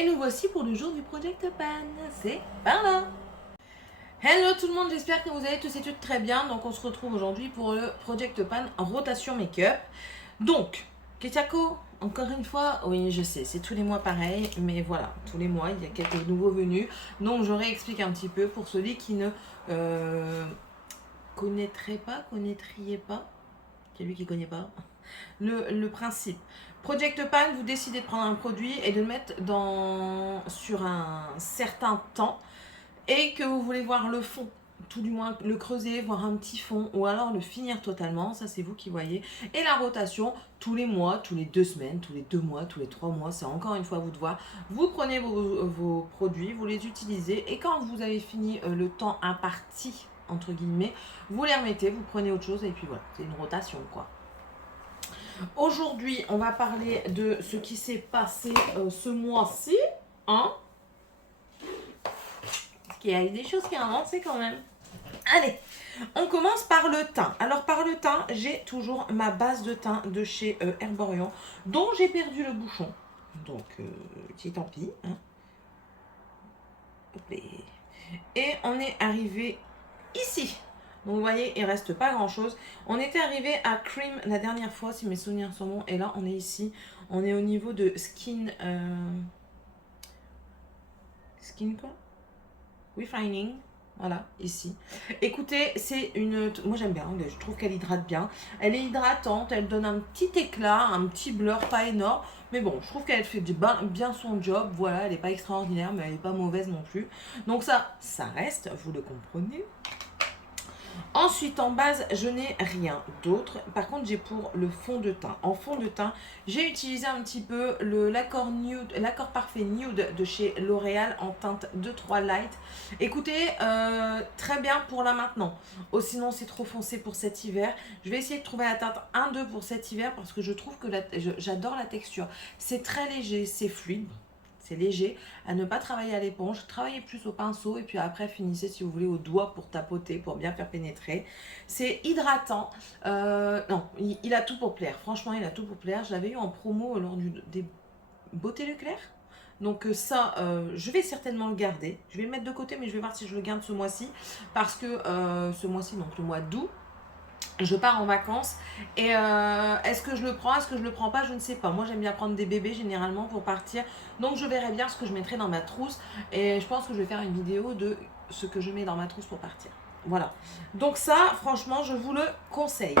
Et nous voici pour le jour du Project Pan. C'est par là. Hello tout le monde, j'espère que vous allez tous et toutes très bien. Donc on se retrouve aujourd'hui pour le Project Pan en rotation make-up. Donc, Ketiako, encore une fois, oui je sais, c'est tous les mois pareil, mais voilà, tous les mois il y a quelques nouveaux venus. Donc je réexplique un petit peu pour celui qui ne connaîtriez pas, c'est lui qui connaît pas, le principe. Project Pan, vous décidez de prendre un produit et de le mettre sur un certain temps et que vous voulez voir le fond, tout du moins le creuser, voir un petit fond ou alors le finir totalement, ça c'est vous qui voyez. Et la rotation, tous les mois, tous les 2 semaines, tous les 2 mois, tous les 3 mois, c'est encore une fois à vous de voir. Vous prenez vos produits, vous les utilisez et quand vous avez fini le temps imparti, entre guillemets, vous les remettez, vous prenez autre chose et puis voilà, c'est une rotation quoi. Aujourd'hui, on va parler de ce qui s'est passé ce mois-ci, hein. Parce qu'il y a eu des choses qui ont avancé quand même. Allez, on commence par le teint. Alors par le teint, j'ai toujours ma base de teint de chez Herborian, dont j'ai perdu le bouchon. Donc, tant pis. Hein. Et on est arrivé ici. Donc vous voyez, il reste pas grand chose. On était arrivé à Cream la dernière fois, si mes souvenirs sont bons. Et là, on est ici. On est au niveau de Skin... Skin quoi? Refining. Voilà, ici. Écoutez, c'est une... Moi j'aime bien, je trouve qu'elle hydrate bien. Elle est hydratante, elle donne un petit éclat, un petit blur, pas énorme. Mais bon, je trouve qu'elle fait bien son job. Voilà, elle n'est pas extraordinaire, mais elle n'est pas mauvaise non plus. Donc ça reste, vous le comprenez. Ensuite, en base, je n'ai rien d'autre. Par contre, j'ai pour le fond de teint. En fond de teint, j'ai utilisé un petit peu l'accord parfait nude de chez L'Oréal en teinte 2-3 light. Écoutez, très bien pour là maintenant. Oh, sinon, c'est trop foncé pour cet hiver. Je vais essayer de trouver la teinte 1-2 pour cet hiver parce que je trouve que j'adore la texture. C'est très léger, c'est fluide. C'est léger, à ne pas travailler à l'éponge, travaillez plus au pinceau et puis après finissez si vous voulez au doigt pour tapoter, pour bien faire pénétrer. C'est hydratant, non, il a tout pour plaire, franchement il a tout pour plaire. Je l'avais eu en promo lors des Beauté Leclerc. Donc ça, je vais certainement le garder. Je vais le mettre de côté, mais je vais voir si je le garde ce mois-ci. Parce que ce mois-ci, donc le mois d'août, je pars en vacances et est-ce que je le prends, est-ce que je le prends pas, je ne sais pas. Moi j'aime bien prendre des bébés généralement pour partir, donc je verrai bien ce que je mettrai dans ma trousse et je pense que je vais faire une vidéo de ce que je mets dans ma trousse pour partir. Voilà, donc ça franchement je vous le conseille.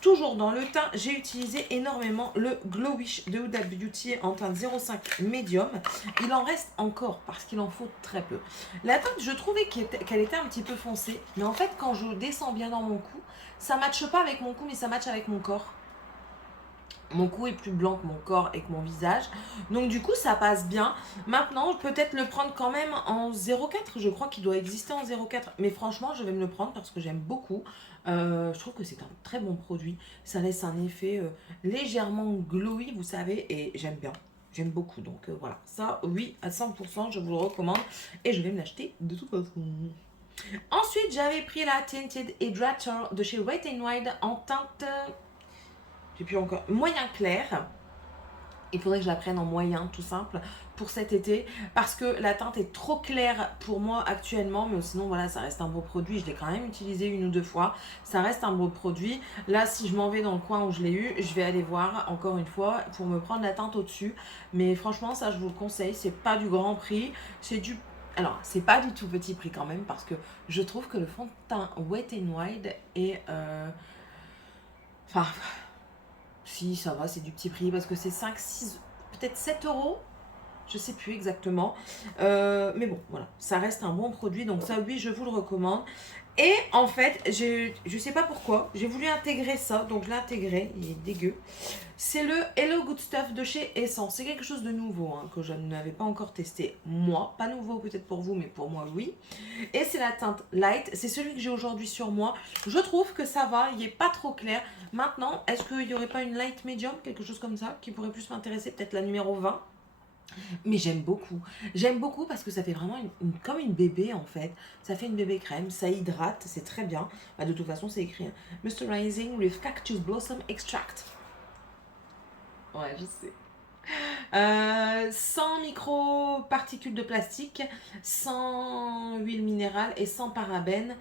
Toujours dans le teint, j'ai utilisé énormément le Glowish de Huda Beauty en teinte 05 médium. Il en reste encore parce qu'il en faut très peu. La teinte, je trouvais qu'elle était un petit peu foncée, mais en fait quand je descends bien dans mon cou, ça ne matche pas avec mon cou, mais ça matche avec mon corps. Mon cou est plus blanc que mon corps et que mon visage. Donc du coup, ça passe bien. Maintenant, peut-être le prendre quand même en 0,4. Je crois qu'il doit exister en 0,4. Mais franchement, je vais me le prendre parce que j'aime beaucoup. Je trouve que c'est un très bon produit. Ça laisse un effet légèrement glowy, vous savez. Et j'aime bien. J'aime beaucoup. Donc voilà. Ça, oui, à 100%, je vous le recommande. Et je vais me l'acheter de toute façon. Ensuite, j'avais pris la Tinted Hydrator de chez Wet n Wild en teinte, j'ai plus encore, moyen clair. Il faudrait que je la prenne en moyen, tout simple, pour cet été, parce que la teinte est trop claire pour moi actuellement, mais sinon, voilà, ça reste un beau produit. Je l'ai quand même utilisé 1 ou 2 fois. Ça reste un beau produit. Là, si je m'en vais dans le coin où je l'ai eu, je vais aller voir, encore une fois, pour me prendre la teinte au-dessus. Mais franchement, ça, je vous le conseille. C'est pas du grand prix. C'est du... Alors, c'est pas du tout petit prix quand même, parce que je trouve que le fond de teint Wet n Wild est... Enfin, si, ça va, c'est du petit prix, parce que c'est 5, 6, peut-être 7 euros. Je sais plus exactement. Mais bon, voilà, ça reste un bon produit. Donc ça, oui, je vous le recommande. Et en fait, je sais pas pourquoi, j'ai voulu intégrer ça. Donc je l'ai intégré, il est dégueu. C'est le Hello Good Stuff de chez Essence. C'est quelque chose de nouveau hein, que je n'avais pas encore testé moi. Pas nouveau peut-être pour vous, mais pour moi, oui. Et c'est la teinte Light. C'est celui que j'ai aujourd'hui sur moi. Je trouve que ça va, il n'est pas trop clair. Maintenant, est-ce qu'il n'y aurait pas une Light Medium, quelque chose comme ça, qui pourrait plus m'intéresser, peut-être la numéro 20. Mais j'aime beaucoup. J'aime beaucoup parce que ça fait vraiment comme une bébé en fait. Ça fait une bébé crème, ça hydrate, c'est très bien. Bah, de toute façon, c'est écrit hein. Moisturizing with Cactus Blossom Extract. Ouais, je sais. Sans micro-particules de plastique, sans huile minérale et sans parabènes.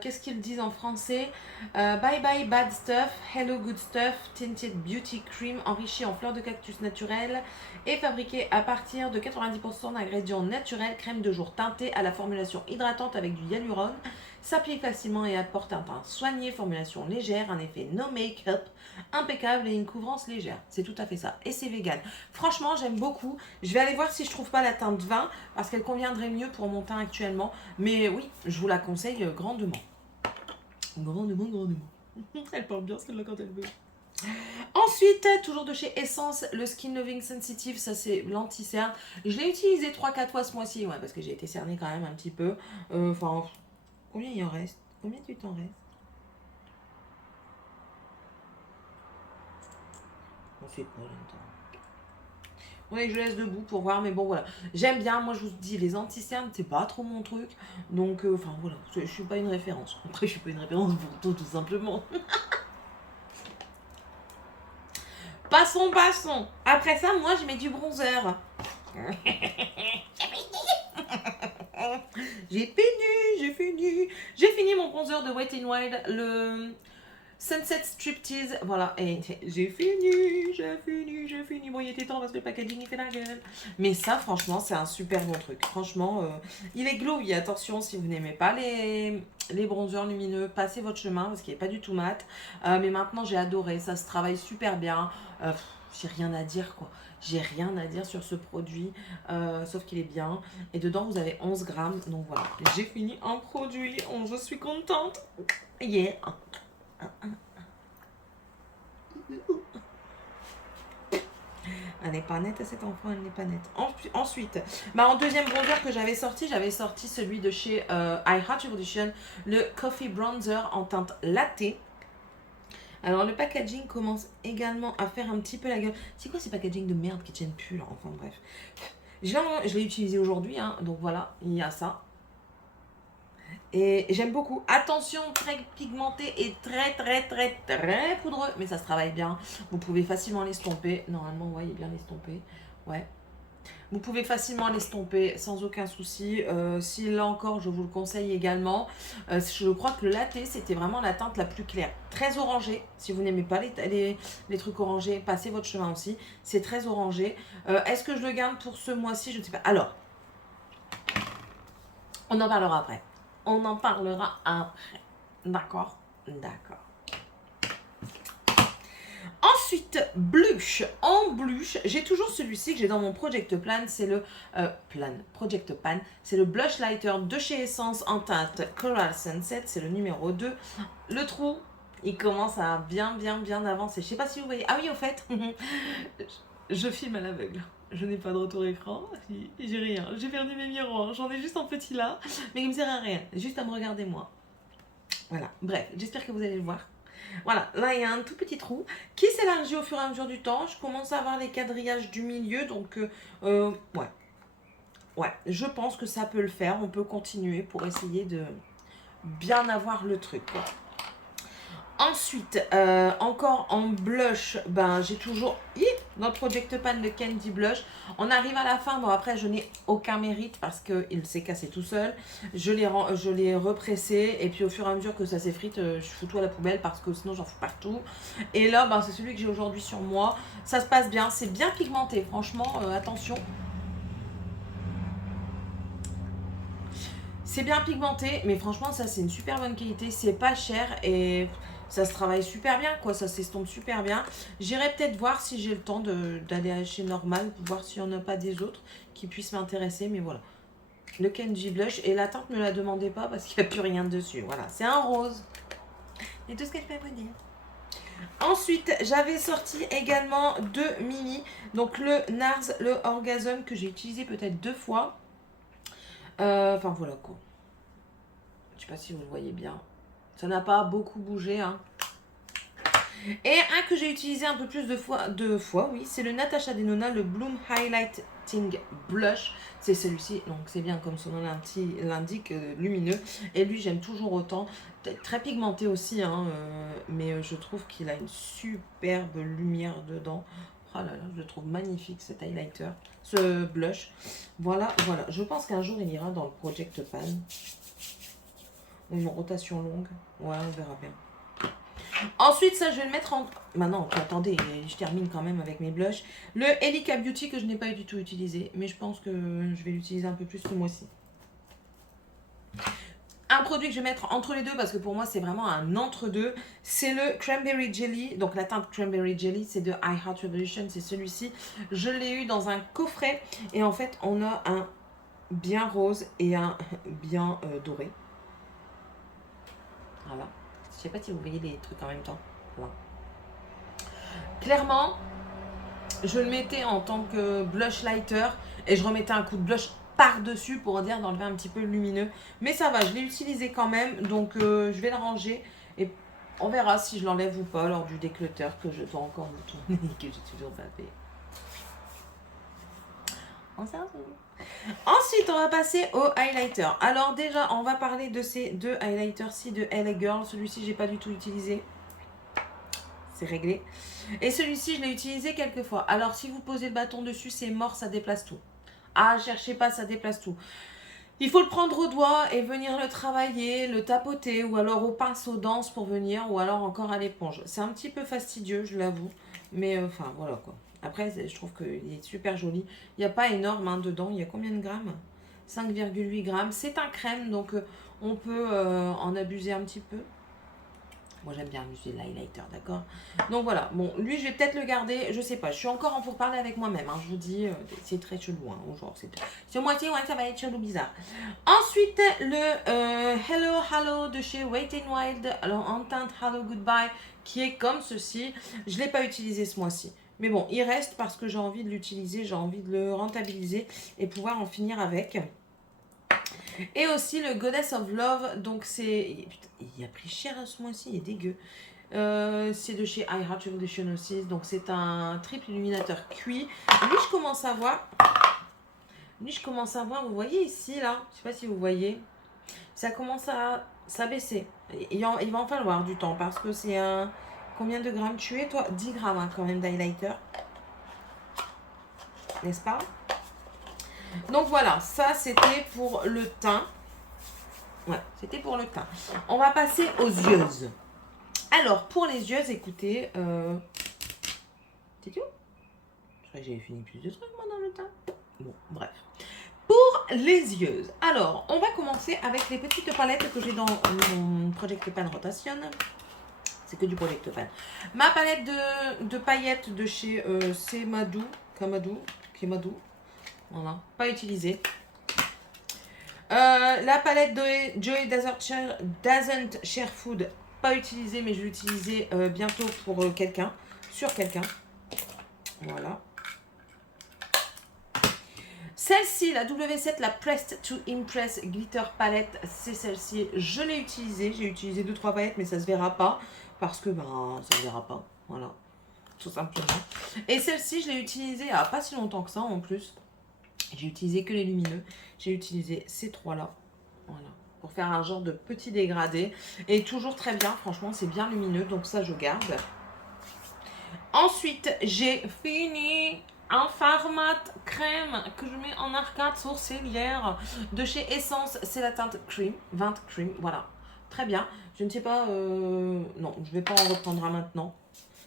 Qu'est-ce qu'ils disent en français? Bye bye bad stuff, hello good stuff, tinted beauty cream enrichi en fleurs de cactus naturelles et fabriqué à partir de 90% d'ingrédients naturels, crème de jour teintée à la formulation hydratante avec du hyalurone, s'applique facilement et apporte un teint soigné, formulation légère, un effet no make-up, impeccable et une couvrance légère. C'est tout à fait ça. Et c'est vegan. Franchement, j'aime beaucoup. Je vais aller voir si je trouve pas la teinte 20 parce qu'elle conviendrait mieux pour mon teint actuellement. Mais oui, je vous la conseille grandement. Grandement, grandement. Elle porte bien celle-là quand elle veut. Ensuite, toujours de chez Essence, le Skin Loving Sensitive, ça c'est l'anti-cerne. Je l'ai utilisé 3-4 fois ce mois-ci, ouais, parce que j'ai été cernée quand même un petit peu. Enfin, combien il en reste? Combien tu t'en restes? On sait pas longtemps. Ouais, je laisse debout pour voir, mais bon voilà. J'aime bien, moi je vous dis, les anti-cernes, c'est pas trop mon truc. Donc, enfin voilà, je suis pas une référence. Après, je suis pas une référence pour tout simplement. Passons, passons. Après ça, moi je mets du bronzer. J'ai fini mon bronzer de Wet n Wild, le Sunset Striptease, voilà, et j'ai fini. Bon, il était temps parce que le packaging il fait la gueule. Mais ça, franchement, c'est un super bon truc. Franchement, il est glowy. Attention, si vous n'aimez pas les bronzers lumineux, passez votre chemin parce qu'il n'est pas du tout mat. Mais maintenant, j'ai adoré. Ça se travaille super bien. J'ai rien à dire, quoi. J'ai rien à dire sur ce produit, sauf qu'il est bien. Et dedans, vous avez 11 grammes. Donc voilà, j'ai fini un produit. Je suis contente. Yeah. Elle n'est pas nette, cette enfant, elle n'est pas nette. Ensuite, en deuxième bronzer que j'avais sorti celui de chez I Heart Revolution, le Coffee Bronzer en teinte latte. Alors le packaging commence également à faire un petit peu la gueule. C'est quoi ces packaging de merde qui tiennent plus là? Enfin bref. Je l'ai utilisé aujourd'hui, hein, donc voilà, il y a ça. Et j'aime beaucoup. Attention, très pigmenté et très poudreux. Mais ça se travaille bien. Vous pouvez facilement l'estomper. Normalement, vous voyez bien l'estomper. Ouais. Vous pouvez facilement l'estomper sans aucun souci. Si là encore, je vous le conseille également. Je crois que le latte, c'était vraiment la teinte la plus claire. Très orangé. Si vous n'aimez pas les trucs orangés, passez votre chemin aussi. C'est très orangé. Est-ce que je le garde pour ce mois-ci? Je ne sais pas. Alors, on en parlera après. D'accord. Ensuite, blush. En blush, j'ai toujours celui-ci que j'ai dans mon Project Pan. C'est le Project Pan. C'est le Blush Lighter de chez Essence en teinte Coral Sunset. C'est le numéro 2. Le trou, il commence à bien avancer. Je sais pas si vous voyez. Ah oui, au fait, je filme à l'aveugle. Je n'ai pas de retour écran, j'ai rien. J'ai perdu mes miroirs, j'en ai juste un petit là, mais il me sert à rien, juste à me regarder moi. Voilà, bref, j'espère que vous allez le voir. Voilà, là il y a un tout petit trou qui s'élargit au fur et à mesure du temps. Je commence à avoir les quadrillages du milieu, donc ouais, je pense que ça peut le faire. On peut continuer pour essayer de bien avoir le truc, quoi. Ensuite, encore en blush, j'ai toujours dans le Project Pan le Candy Blush. On arrive à la fin, bon après je n'ai aucun mérite parce qu'il s'est cassé tout seul. Je l'ai repressé et puis au fur et à mesure que ça s'effrite, je fous tout à la poubelle parce que sinon j'en fous partout. Et là, c'est celui que j'ai aujourd'hui sur moi. Ça se passe bien, c'est bien pigmenté, franchement, attention. C'est bien pigmenté, mais franchement ça c'est une super bonne qualité, c'est pas cher et ça se travaille super bien, quoi, ça s'estompe super bien. J'irai peut-être voir si j'ai le temps d'aller chez Normal, pour voir s'il n'y en a pas des autres qui puissent m'intéresser, mais voilà. Le Kenji Blush, et la teinte ne la demandez pas parce qu'il n'y a plus rien dessus, voilà, c'est un rose. C'est tout ce que je peux vous dire. Ensuite, j'avais sorti également deux mini, donc le NARS, le Orgasm que j'ai utilisé peut-être 2 fois. Enfin voilà quoi. Je sais pas si vous le voyez bien. Ça n'a pas beaucoup bougé, hein. Et un que j'ai utilisé un peu plus de fois, oui, c'est le Natasha Denona, le Bloom Highlighting Blush. C'est celui-ci, donc c'est bien comme son nom l'indique, lumineux. Et lui, j'aime toujours autant. Très pigmenté aussi, hein, mais je trouve qu'il a une superbe lumière dedans. Ah là là, je le trouve magnifique cet highlighter, ce blush. Voilà, voilà. Je pense qu'un jour il ira dans le Project Pan. Une rotation longue. Ouais, on verra bien. Ensuite, ça, je vais le mettre en... Maintenant, attendez, je termine quand même avec mes blushs. Le Elika Beauty que je n'ai pas du tout utilisé, mais je pense que je vais l'utiliser un peu plus ce mois-ci. Un produit que je vais mettre entre les deux, parce que pour moi, c'est vraiment un entre-deux, c'est le Cranberry Jelly. Donc, la teinte Cranberry Jelly, c'est de I Heart Revolution, c'est celui-ci. Je l'ai eu dans un coffret, et en fait, on a un bien rose et un bien doré. Voilà. Je sais pas si vous voyez les trucs en même temps. Voilà. Clairement, je le mettais en tant que blush lighter et je remettais un coup de blush par-dessus pour dire d'enlever un petit peu lumineux. Mais ça va, je l'ai utilisé quand même, donc je vais le ranger et on verra si je l'enlève ou pas lors du déclutter que je dois encore me tourner et que j'ai toujours pas fait. Ensuite, on va passer au highlighter. Alors déjà, on va parler de ces deux highlighters-ci de LA Girl. Celui-ci, j'ai pas du tout utilisé. C'est réglé. Et celui-ci, je l'ai utilisé quelques fois. Alors, si vous posez le bâton dessus, c'est mort, ça déplace tout. Ah, cherchez pas, ça déplace tout. Il faut le prendre au doigt et venir le travailler, le tapoter, ou alors au pinceau dense pour venir, ou alors encore à l'éponge. C'est un petit peu fastidieux, je l'avoue. Mais enfin, voilà quoi. Après, je trouve qu'il est super joli. Il n'y a pas énorme hein, dedans. Il y a combien de grammes? 5,8 grammes. C'est un crème, donc on peut en abuser un petit peu. Moi, j'aime bien amuser l'highlighter, d'accord? Donc voilà, bon, lui, je vais peut-être le garder, je sais pas. Je suis encore en pourparlers avec moi-même, hein, je vous dis, c'est très chelou, hein, genre, c'est moitié, ouais, ça va être chelou bizarre. Ensuite, le Hello de chez Wet n Wild, alors en teinte Hello Goodbye, qui est comme ceci. Je ne l'ai pas utilisé ce mois-ci. Mais bon, il reste parce que j'ai envie de l'utiliser, j'ai envie de le rentabiliser et pouvoir en finir avec. Et aussi le Goddess of Love, donc c'est... Il a pris cher ce mois-ci, il est dégueu. C'est de chez I Heart Revolution aussi, donc c'est un triple illuminateur cuit. Lui, je commence à voir, vous voyez ici, là, je sais pas si vous voyez, ça commence à s'abaisser. Il va en falloir du temps, parce que c'est un... Combien de grammes tu es, toi? 10 grammes hein, quand même d'highlighter. N'est-ce pas? Donc voilà, ça c'était pour le teint. Ouais, c'était pour le teint. On va passer aux yeux. Alors, pour les yeux, écoutez... C'est tout? Je crois que j'avais fini plus de trucs, moi, dans le teint. Bon, bref. Pour les yeux, alors, on va commencer avec les petites palettes que j'ai dans mon Project Pan Rotation. C'est que du Project Pan. Ma palette de paillettes de chez Kemadou. Voilà, pas utilisée. La palette de Joy Doesn't Share Food, pas utilisée, mais je vais l'utiliser bientôt pour quelqu'un, sur quelqu'un. Voilà. Celle-ci, la W7, la Pressed to Impress Glitter Palette, c'est celle-ci. Je l'ai utilisée. J'ai utilisé 2-3 palettes, mais ça se verra pas. Parce que, ben, ça se verra pas. Voilà. Tout simplement. Et celle-ci, je l'ai utilisée il n'y a pas si longtemps que ça, en plus. J'ai utilisé que les lumineux. J'ai utilisé ces trois-là. Voilà. Pour faire un genre de petit dégradé. Et toujours très bien. Franchement, c'est bien lumineux. Donc ça, je garde. Ensuite, j'ai fini un fard mat crème que je mets en arcade sourcilière de chez Essence. C'est la teinte Cream, 20 Cream, voilà. Très bien. Je ne sais pas, non, je ne vais pas en reprendre un maintenant.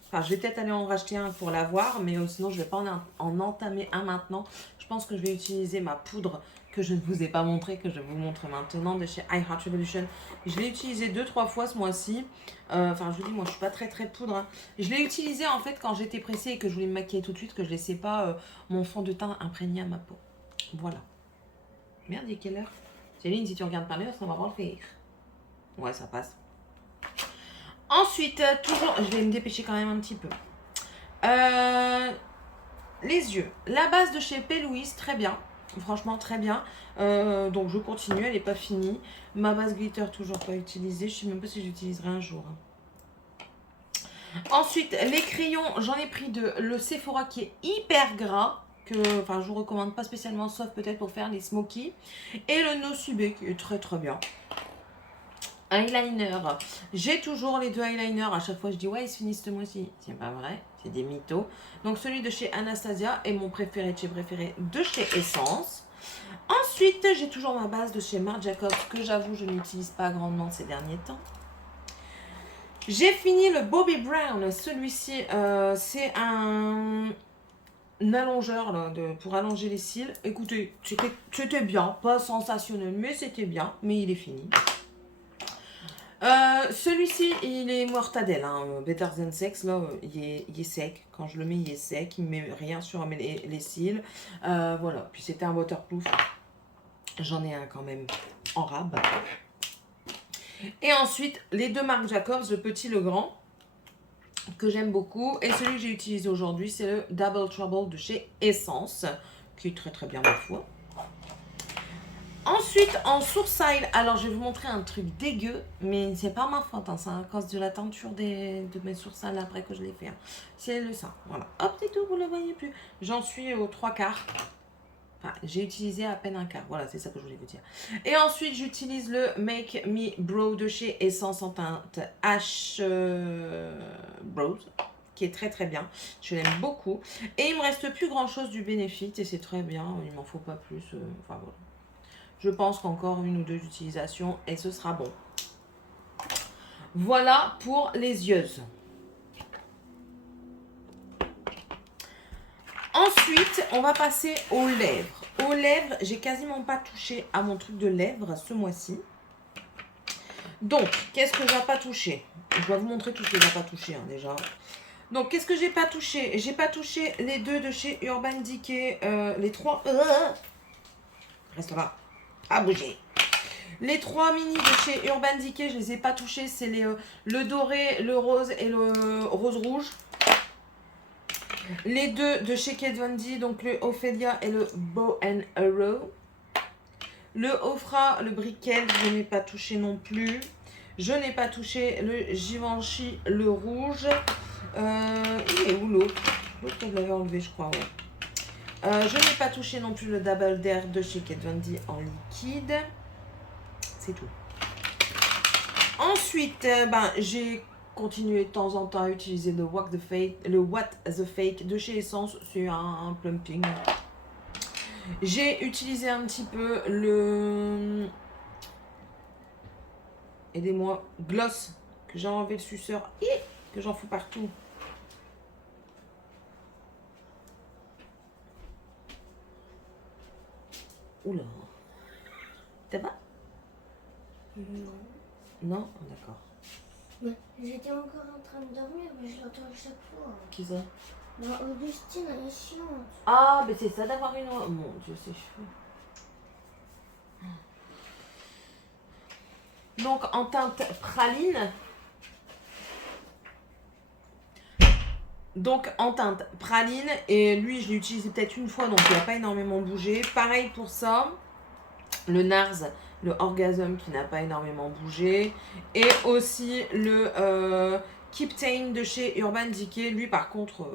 Enfin, je vais peut-être aller en racheter un pour l'avoir, mais sinon, je ne vais pas en entamer un maintenant. Je pense que je vais utiliser ma poudre que je ne vous ai pas montré, que je vous montre maintenant, de chez I Heart Revolution. Je l'ai utilisé 2-3 fois ce mois-ci. Enfin, je vous dis, moi, je suis pas très poudre. Hein. Je l'ai utilisé, en fait, quand j'étais pressée et que je voulais me maquiller tout de suite, que je ne laissais pas mon fond de teint imprégné à ma peau. Voilà. Merde, il est quelle heure? Céline, si tu regardes pas l'heure, ça va voir le faire. Ouais, ça passe. Ensuite, toujours, je vais me dépêcher quand même un petit peu. Les yeux. La base de chez P. Louise, très bien. Franchement, très bien. Donc, je continue, elle n'est pas finie. Ma base glitter, toujours pas utilisée. Je ne sais même pas si j'utiliserai un jour. Ensuite, les crayons, j'en ai pris le Sephora qui est hyper gras. Enfin, je vous recommande pas spécialement, sauf peut-être pour faire les smokies. Et le Nosubé qui est très bien. Eyeliner. J'ai toujours les 2 eyeliners. À chaque fois, je dis ouais, ils se finissent ce mois-ci. C'est pas vrai, c'est des mythos. Donc, celui de chez Anastasia est mon préféré de chez préféré de chez Essence. Ensuite, j'ai toujours ma base de chez Marc Jacobs que j'avoue, je n'utilise pas grandement ces derniers temps. J'ai fini le Bobbi Brown. Celui-ci, c'est un allongeur là, pour allonger les cils. Écoutez, c'était bien, pas sensationnel, mais c'était bien. Mais il est fini. Celui-ci, il est mortadelle, hein. Better Than Sex, là, il est sec. Quand je le mets, il est sec. Il ne met rien sur les cils. Voilà, puis c'était un waterproof. J'en ai un quand même en rab. Et ensuite, les 2 Marc Jacobs, le petit, le grand, que j'aime beaucoup. Et celui que j'ai utilisé aujourd'hui, c'est le Double Trouble de chez Essence, qui est très très bien, ma foi. Ensuite, en sourcil, alors je vais vous montrer un truc dégueu, mais c'est pas ma faute, hein, c'est à cause de la teinture de mes sourcils après que je l'ai fait. Hein. C'est le sein, voilà. Hop, c'est tout, vous ne le voyez plus. J'en suis aux 3/4. Enfin, j'ai utilisé à peine un quart, voilà, c'est ça que je voulais vous dire. Et ensuite, j'utilise le Make Me Brow de chez Essence en teinte H Brows, qui est très très bien. Je l'aime beaucoup. Et il me reste plus grand chose du Benefit et c'est très bien, il m'en faut pas plus. Enfin voilà. Je pense qu'encore 1 ou 2 utilisations et ce sera bon. Voilà pour les yeux. Ensuite, on va passer aux lèvres. Aux lèvres, j'ai quasiment pas touché à mon truc de lèvres ce mois-ci. Donc, qu'est-ce que j'ai pas touché? Je vais vous montrer tout ce que j'ai pas touché hein, déjà. Donc, qu'est-ce que j'ai pas touché? J'ai pas touché les 2 de chez Urban Decay, les 3. Reste là. À bouger. Les 3 mini de chez Urban Decay, je les ai pas touchés. C'est le doré, le rose et le rose rouge. Les 2 de chez Kat Von D, donc le Ophelia et le Bow and Arrow. Le Ofra, le Brickell, je n'ai pas touché non plus. Je n'ai pas touché le Givenchy, le rouge. Il est où l'autre? L'autre, je l'avais enlevé, je crois, ouais. Je n'ai pas touché non plus le Double Dare de chez Kat Von D en liquide. C'est tout. Ensuite, j'ai continué de temps en temps à utiliser le What the Fake de chez Essence. C'est un plumping. J'ai utilisé un petit peu le... Aidez-moi. Gloss. Que j'ai enlevé le suceur. Et que j'en fous partout. Oula. Ça va? Non. Non? D'accord. J'étais encore en train de dormir, mais je l'entends à chaque fois. Qui ça? Augustine, elle est chiante. Ah, mais c'est ça d'avoir une... Mon Dieu, ses cheveux. Donc, en teinte praline. Donc, en teinte praline. Et lui, je l'ai utilisé peut-être une fois, donc il n'a pas énormément bougé. Pareil pour ça. Le NARS, le Orgasm qui n'a pas énormément bougé. Et aussi le Keep Tame de chez Urban Decay. Lui, par contre...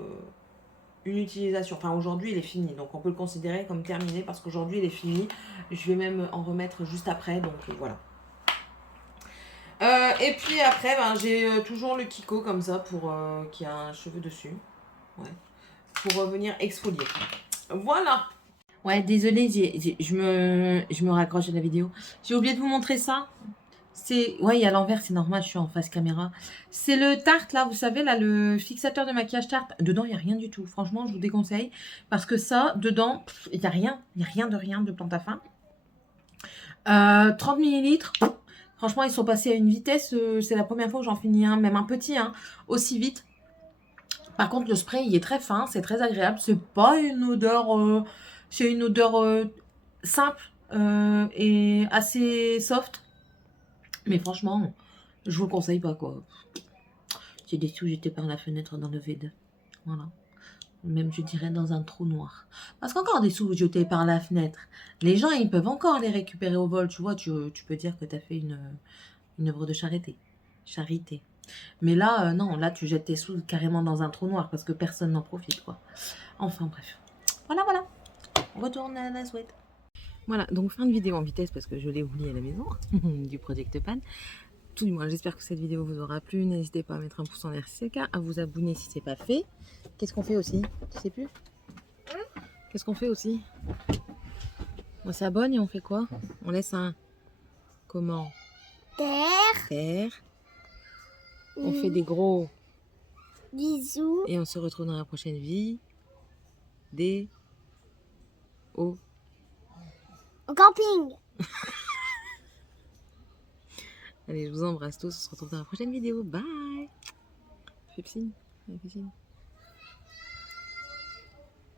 une utilisation. Enfin, aujourd'hui, il est fini. Donc, on peut le considérer comme terminé parce qu'aujourd'hui, il est fini. Je vais même en remettre juste après. Donc, voilà. Et puis après, j'ai toujours le Kiko comme ça pour qui a un cheveu dessus. Ouais. Pour venir exfolier. Voilà. Ouais, désolée, je me raccroche à la vidéo. J'ai oublié de vous montrer ça. C'est, ouais, à l'envers, c'est normal, je suis en face caméra. C'est le Tarte, là, vous savez, là, le fixateur de maquillage Tarte. Dedans, il n'y a rien du tout. Franchement, je vous déconseille. Parce que ça, dedans, il n'y a rien. Il n'y a rien de plante à fin. 30 millilitres. Franchement, ils sont passés à une vitesse. C'est la première fois que j'en finis un, même un petit, hein, aussi vite. Par contre, le spray, il est très fin. C'est très agréable. C'est pas une odeur... c'est une odeur simple et assez soft. Mais franchement, je vous le conseille pas, quoi. J'ai des sous jetés par la fenêtre dans le vide. Voilà. Même, je dirais, dans un trou noir. Parce qu'encore des sous jetés par la fenêtre, les gens, ils peuvent encore les récupérer au vol. Tu vois, tu peux dire que tu as fait une œuvre de charité. Mais là, non, là, tu jettes tes sous carrément dans un trou noir parce que personne n'en profite, quoi. Enfin, bref. Voilà. On retourne à la suite. Voilà, donc fin de vidéo en vitesse parce que je l'ai oublié à la maison, du Project Pan. tout du moins, j'espère que cette vidéo vous aura plu. N'hésitez pas à mettre un pouce en l'air si c'est le cas, à vous abonner si c'est pas fait. Qu'est-ce qu'on fait aussi? Tu sais plus? Qu'est-ce qu'on fait aussi? On s'abonne et on fait quoi? On laisse un comment? Terre. On fait des gros Bisous. et on se retrouve dans la prochaine vie. Au camping. Allez, je vous embrasse tous. On se retrouve dans la prochaine vidéo. Bye. Fais signe. Fais signe.